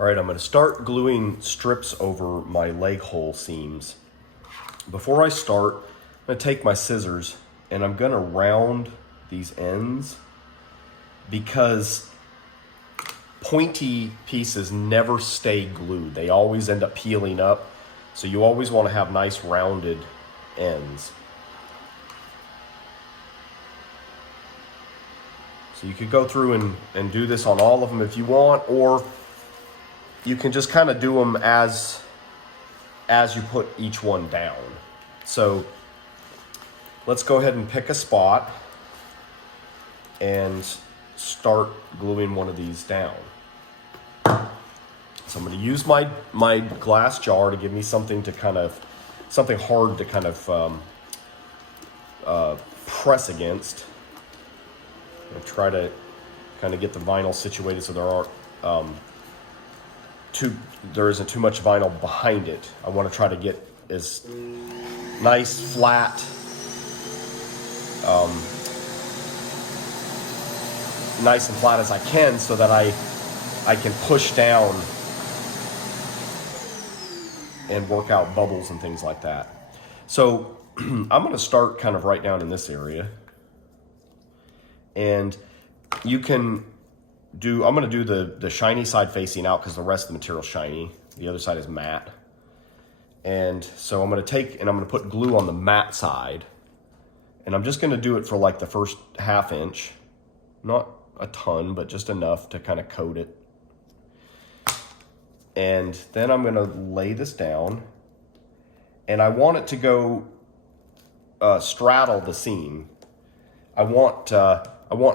All right, I'm going to start gluing strips over my leg hole seams. Before I start, I'm going to take my scissors and I'm going to round these ends because pointy pieces never stay glued. They always end up peeling up. So you always want to have nice rounded ends. So you could go through and do this on all of them if you want, or you can just kind of do them as you put each one down. So let's go ahead and pick a spot and start gluing one of these down. So I'm going to use my glass jar to give me something hard to kind of press against. I'm going to try to kind of get the vinyl situated so there isn't too much vinyl behind it. I want to try to get as nice, flat, nice and flat as I can so that I can push down and work out bubbles and things like that. So I'm going to start kind of right down in this area. And you can I'm going to do the shiny side facing out because the rest of the material is shiny. The other side is matte. And so I'm going to put glue on the matte side. And I'm just going to do it for like the first ½ inch. Not a ton, but just enough to kind of coat it. And then I'm going to lay this down. And I want it to go straddle the seam. I want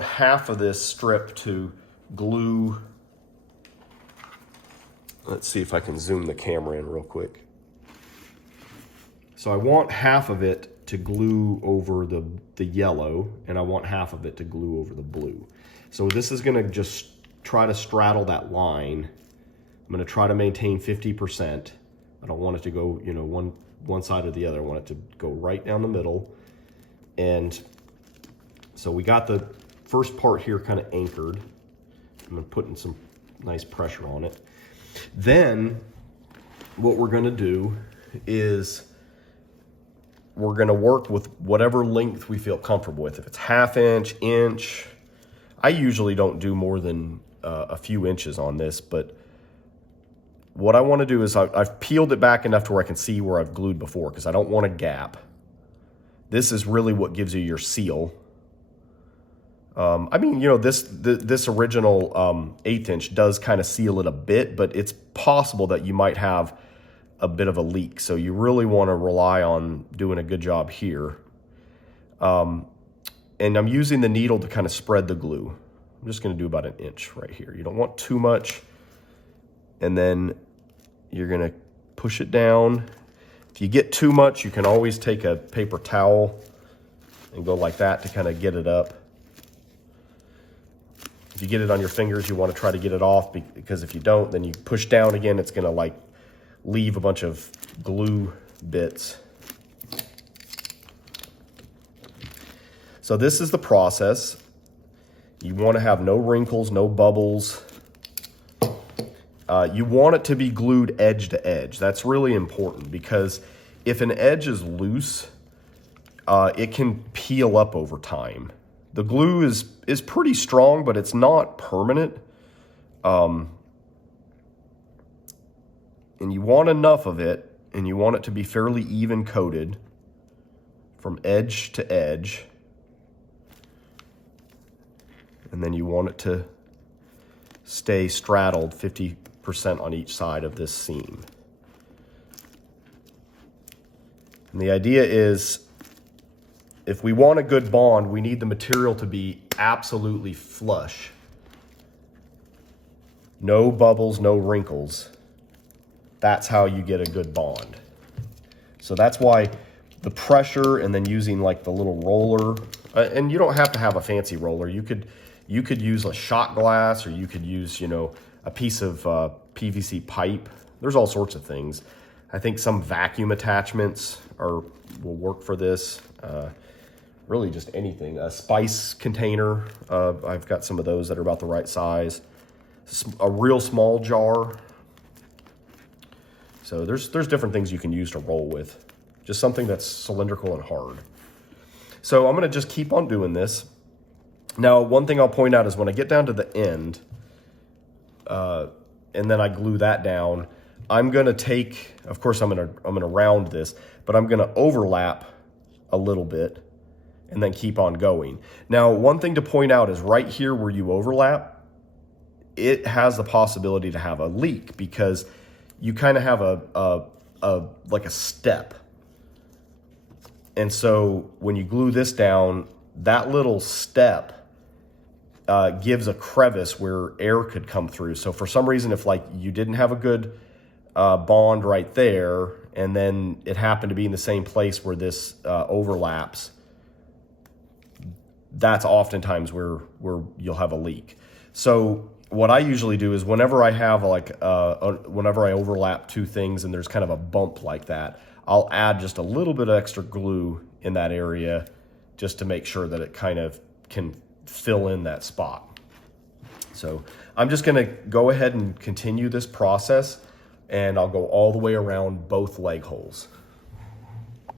half of this strip to glue. Let's see if I can zoom the camera in real quick. So I want half of it to glue over the yellow, and I want half of it to glue over the blue. So this is gonna just try to straddle that line. I'm gonna try to maintain 50%. I don't want it to go, one side or the other. I want it to go right down the middle. And so we got the first part here kind of anchored. I'm putting some nice pressure on it. Then what we're gonna do is we're gonna work with whatever length we feel comfortable with. If it's ½ inch, I usually don't do more than a few inches on this, but what I wanna do is I've peeled it back enough to where I can see where I've glued before because I don't want a gap. This is really what gives you your seal. This original 1/8 inch does kind of seal it a bit, but it's possible that you might have a bit of a leak. So you really want to rely on doing a good job here. And I'm using the needle to kind of spread the glue. I'm just going to do about 1 inch right here. You don't want too much. And then you're going to push it down. If you get too much, you can always take a paper towel and go like that to kind of get it up. If you get it on your fingers, you want to try to get it off because if you don't, then you push down again, it's going to leave a bunch of glue bits. So this is the process. You want to have no wrinkles, no bubbles. You want it to be glued edge to edge. That's really important because if an edge is loose, it can peel up over time. The glue is pretty strong, but it's not permanent. And you want enough of it, and you want it to be fairly even coated from edge to edge. And then you want it to stay straddled 50% on each side of this seam. And the idea is, if we want a good bond, we need the material to be absolutely flush. No bubbles, no wrinkles. That's how you get a good bond. So that's why the pressure and then using like the little roller, and you don't have to have a fancy roller. You could use a shot glass, or you could use, a piece of PVC pipe. There's all sorts of things. I think some vacuum attachments will work for this. Really just anything. A spice container, I've got some of those that are about the right size. A real small jar So there's different things you can use to roll with. Just something that's cylindrical and hard. So I'm gonna just keep on doing this. Now, one thing I'll point out is when I get down to the end, and then I glue that down, I'm gonna take, of course I'm gonna round this, but I'm gonna overlap a little bit and then keep on going. Now, one thing to point out is right here where you overlap, it has the possibility to have a leak because you kind of have like a step. And so when you glue this down, that little step gives a crevice where air could come through. So for some reason, if like you didn't have a good bond right there, and then it happened to be in the same place where this overlaps, that's oftentimes where you'll have a leak. So what I usually do is whenever I have whenever I overlap two things and there's kind of a bump like that, I'll add just a little bit of extra glue in that area just to make sure that it kind of can fill in that spot. So I'm just gonna go ahead and continue this process, and I'll go all the way around both leg holes.